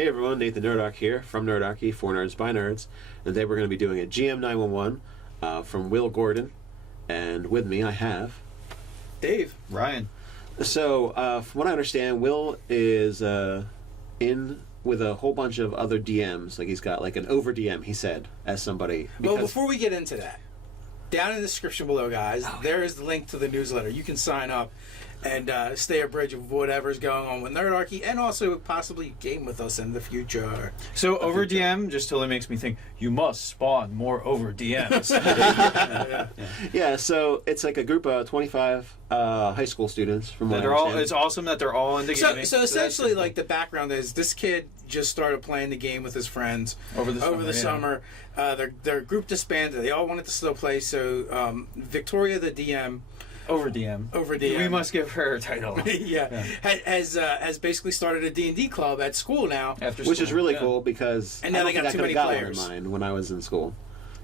Hey everyone, Nathan Nerdarchy here from Nerdarchy, for Nerds by Nerds. And today we're going to be doing a GM 911 from Will Gordon. And with me I have... Dave. Ryan. So, from what I understand, Will is in with a whole bunch of other DMs. Like he's got like an OverDM, he said, as somebody. Well, before we get into that, down in the description below, guys, there is the link to the newsletter. You can sign up and stay abreast of whatever's going on with Nerdarchy, and also possibly game with us in the future. So OverDM just totally makes me think you must spawn more OverDMs. Yeah, so it's like a group of 25 high school students from what I understand. It's awesome that they're all into gaming. So essentially, like, the background is this kid just started playing the game with his friends over the summer. Their group disbanded. They all wanted to still play. So Victoria, the DM. OverDM. We must give her a title. Has basically started a D&D club at school now. Which is really cool because and now they got too many players. One in mine when I was in school.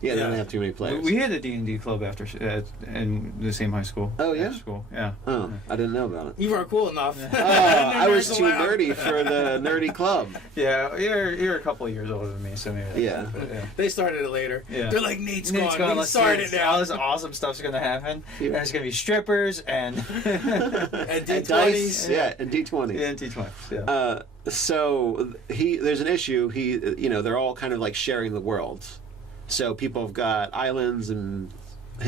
Yeah, they only have too many players. We had a D&D club in the same high school. Oh, yeah? After school, yeah. Oh, I didn't know about it. You weren't cool enough. Oh, I was too nerdy for the nerdy club. Yeah, you're a couple of years older than me, so maybe. Yeah. They started it later. Yeah. They're like, Nate's gone. We started it now. All this awesome stuff's going to happen. Yeah. There's going to be strippers and... and D20s. Dice, yeah, and D20s. Yeah, and D20s, yeah. So, there's an issue. They're all kind of like sharing the world. So people have got islands and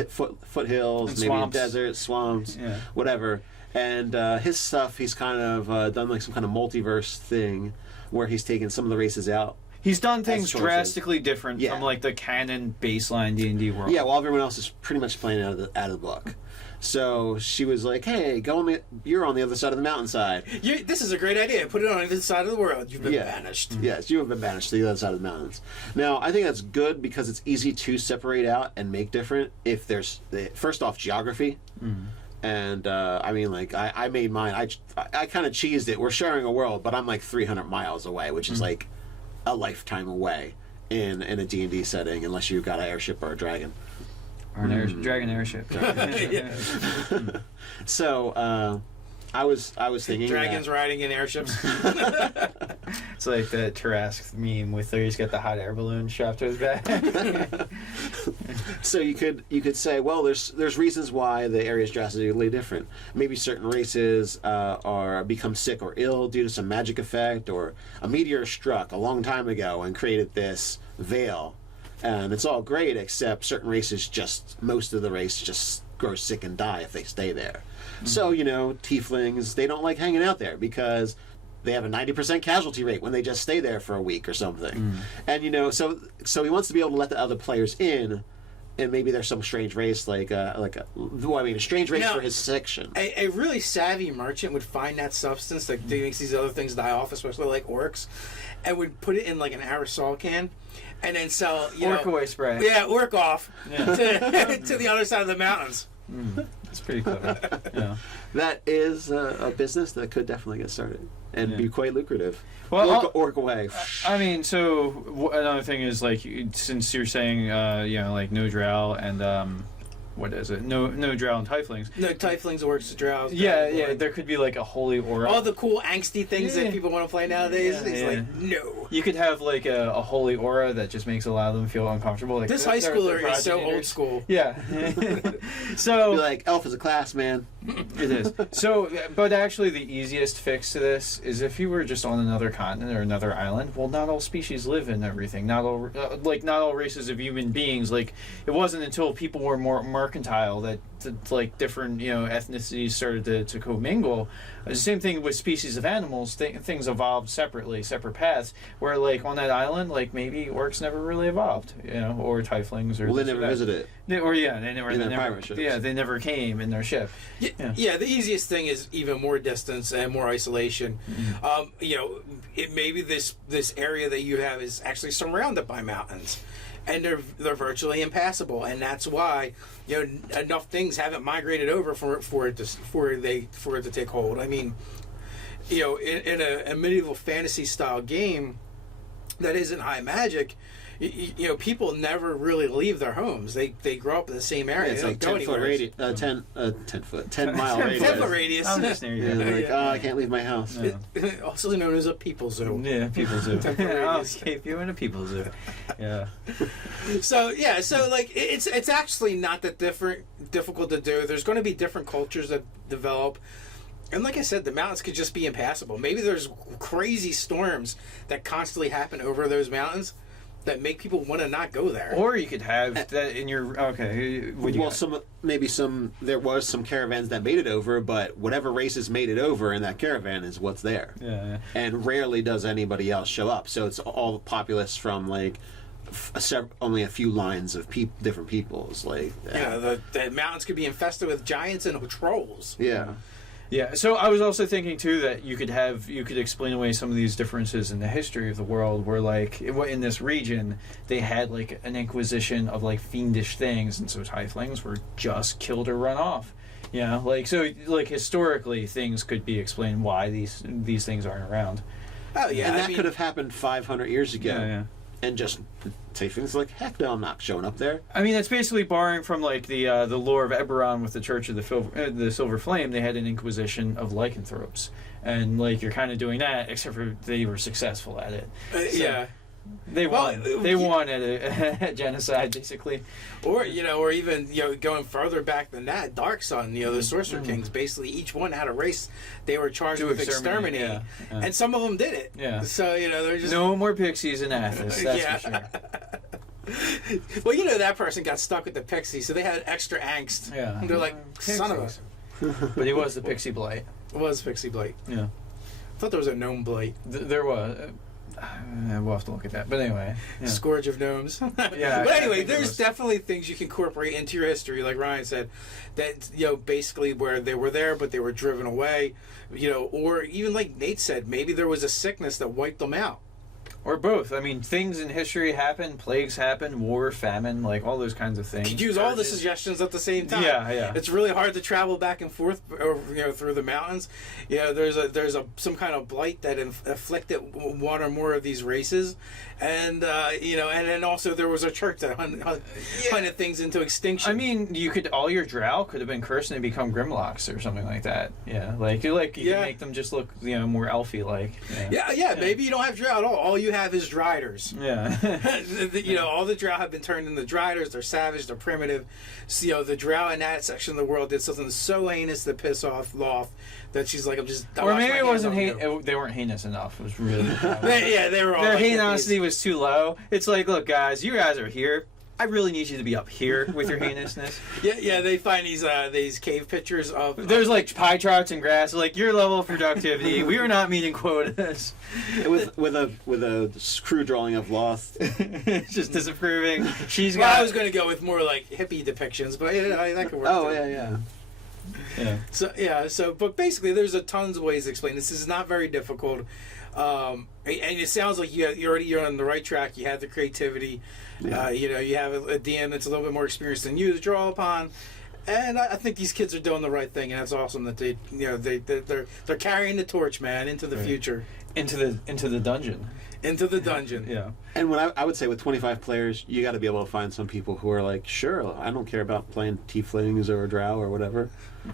foothills, and maybe swamps. deserts, swamps, whatever. And his stuff, he's kind of done like some kind of multiverse thing where he's taken some of the races out. He's done things drastically different from like the canon baseline D&D world. Yeah, while everyone else is pretty much playing out of the book. So she was like, "Hey, you're on the other side of the mountainside. This is a great idea. Put it on the other side of the world. You've been banished." Yes, you have been banished to the other side of the mountains. Now, I think that's good because it's easy to separate out and make different if there's, first off, geography. And, I made mine. I kind of cheesed it. We're sharing a world, but I'm like 300 miles away, which is like a lifetime away in a D&D setting, unless you've got an airship or a dragon. Or an dragon airship. So, I was thinking dragons riding in airships. It's like the Tarask meme with he's got the hot air balloon strapped to his back. So you could say, well, there's reasons why the area is drastically different. Maybe certain races are become sick or ill due to some magic effect, or a meteor struck a long time ago and created this veil. And it's all great, except certain races most of the race just grow sick and die if they stay there. So, tieflings, they don't like hanging out there because they have a 90% casualty rate when they just stay there for a week or something. And, so he wants to be able to let the other players in, and maybe there's some strange race, a strange race for his section. A really savvy merchant would find that substance that makes these other things die off, especially like orcs, and would put it in like an aerosol can, and then sell orc away spray. Yeah, orc off to the other side of the mountains. That's pretty clever. Yeah. That is a business that could definitely get started and be quite lucrative. Well, orc away. I mean, so another thing is, like, since you're saying, like no drow and what is it? No drow and tieflings. No tieflings, orcs, drows. Yeah. There could be like a holy aura. All the cool angsty things that people want to play nowadays. Like, no. You could have like a holy aura that just makes a lot of them feel uncomfortable. Like, this high schooler is so old school. Yeah. So you're like, elf is a class, man. It is. So, but actually, the easiest fix to this is if you were just on another continent or another island. Well, not all species live in everything. Not all races of human beings. Like, it wasn't until people were more mercantile that different ethnicities started to commingle. The same thing with species of animals. Things evolved separately, separate paths. Where like on that island, like maybe orcs never really evolved, or tieflings, or they never visited. They never came in their ship. Yeah, the easiest thing is even more distance and more isolation. Maybe this area that you have is actually surrounded by mountains, and they're virtually impassable, and that's why enough things haven't migrated over for it to take hold. I mean, in a medieval fantasy style game that isn't high magic, you know, people never really leave their homes. They grow up in the same area. It's They like don't go 10 foot anywhere. radius, 10 mile radius. 10 foot radius. I'm just near Yeah, you. they're like, Yeah. oh, I can't leave my house. Yeah. Also known as a people zoo. Yeah, people zoo. 10 foot I'll radius. escape you in a people zoo. Yeah. So yeah, so like it's actually not that difficult to do. There's going to be different cultures that develop, and like I said, the mountains could just be impassable. Maybe there's crazy storms that constantly happen over those mountains that make people want to not go there. Or you could have that in your okay. What do you Well, got? there was some caravans that made it over, but whatever races made it over in that caravan is what's there. Yeah. And rarely does anybody else show up. So it's all populace from like only a few lines of different peoples. Like, The mountains could be infested with giants and trolls. yeah. Yeah, so I was also thinking too that you could explain away some of these differences in the history of the world, where like in this region they had like an inquisition of like fiendish things, and so tieflings were just killed or run off. Yeah, like so like historically things could be explained why these things aren't around. Oh yeah, And that could have happened 500 years ago. Yeah. And just say things like, heck no, I'm not showing up there. I mean, that's basically borrowing from like the lore of Eberron with the Church of the Silver Flame. They had an inquisition of lycanthropes, and like you're kind of doing that, except for they were successful at it. yeah. They won. Well, They won at a genocide, basically. Or or even going further back than that, Dark Sun, the Sorcerer Kings, basically each one had a race they were charged with exterminating, yeah. and some of them did it. Yeah. So they're just No more pixies in Athos, that's Yeah. for sure. well, that person got stuck with the pixie, so they had extra angst. Yeah. And they're like, son of Pixies. a. But he was the pixie blight. It was Pixie Blight. Yeah. I thought there was a gnome blight. There was. We'll have to look at that. But anyway. Yeah. Scourge of gnomes. Yeah, But I anyway, think it there's was. definitely things you can incorporate into your history, like Ryan said, that basically where they were there, but they were driven away, or even like Nate said, maybe there was a sickness that wiped them out. Or both. I mean, things in history happen, plagues happen, war, famine, like all those kinds of things. You could use all the Purges. suggestions at the same time. Yeah. It's really hard to travel back and forth, or, through the mountains. There's some kind of blight that afflicted one or more of these races, and and then also there was a church that hunted things into extinction. I mean, all your drow could have been cursed and they become Grimlocks or something like that. Yeah, you can make them just look more elfy like. Yeah. Maybe you don't have drow at all. All you have is driders. Yeah. All the drow have been turned into driders. They're savage. They're primitive. So, the drow in that section of the world did something so heinous to piss off Loth that she's like, I'm just. Or maybe it wasn't they weren't heinous enough. It was really. They were all. Their like heinocity was too low. It's like, look, guys, you guys are here. I really need you to be up here with your heinousness. Yeah. They find these cave pictures of. There's like pie charts and grass. Like your level of productivity, we are not meeting quotas. with a crew drawing of Loth. Just disapproving. I was going to go with more like hippie depictions, but that could work. Oh, too. yeah. So but basically, there's a tons of ways to explain this. This is not very difficult, and it sounds like you're on the right track. You have the creativity. Yeah. You have a DM that's a little bit more experienced than you to draw upon, and I think these kids are doing the right thing, and it's awesome that they're carrying the torch, man, into the future, into the dungeon. into the dungeon. Yeah. And when I would say with 25 players, you got to be able to find some people who are like, sure, I don't care about playing tieflings or drow or whatever,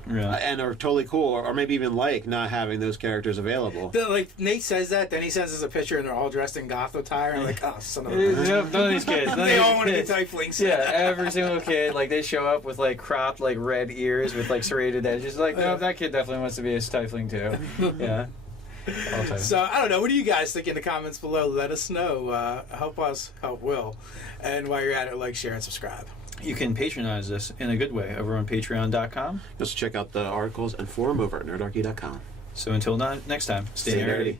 and are totally cool, or maybe even like not having those characters available. Like Nate says that, then he sends us a picture, and they're all dressed in goth attire. And I'm like, oh, son of a. Yep, none of these kids. They all want to be tieflings. Yeah, every single kid, like they show up with like cropped like red ears with like serrated edges. Like, no, that kid definitely wants to be a tiefling too. Yeah. So I don't know. What do you guys think in the comments below? Let us know. Help us help Will. And while you're at it, like, share, and subscribe. You can patronize us in a good way over on patreon.com. Just check out the articles and forum over at nerdarchy.com. So until next time, stay nerdy.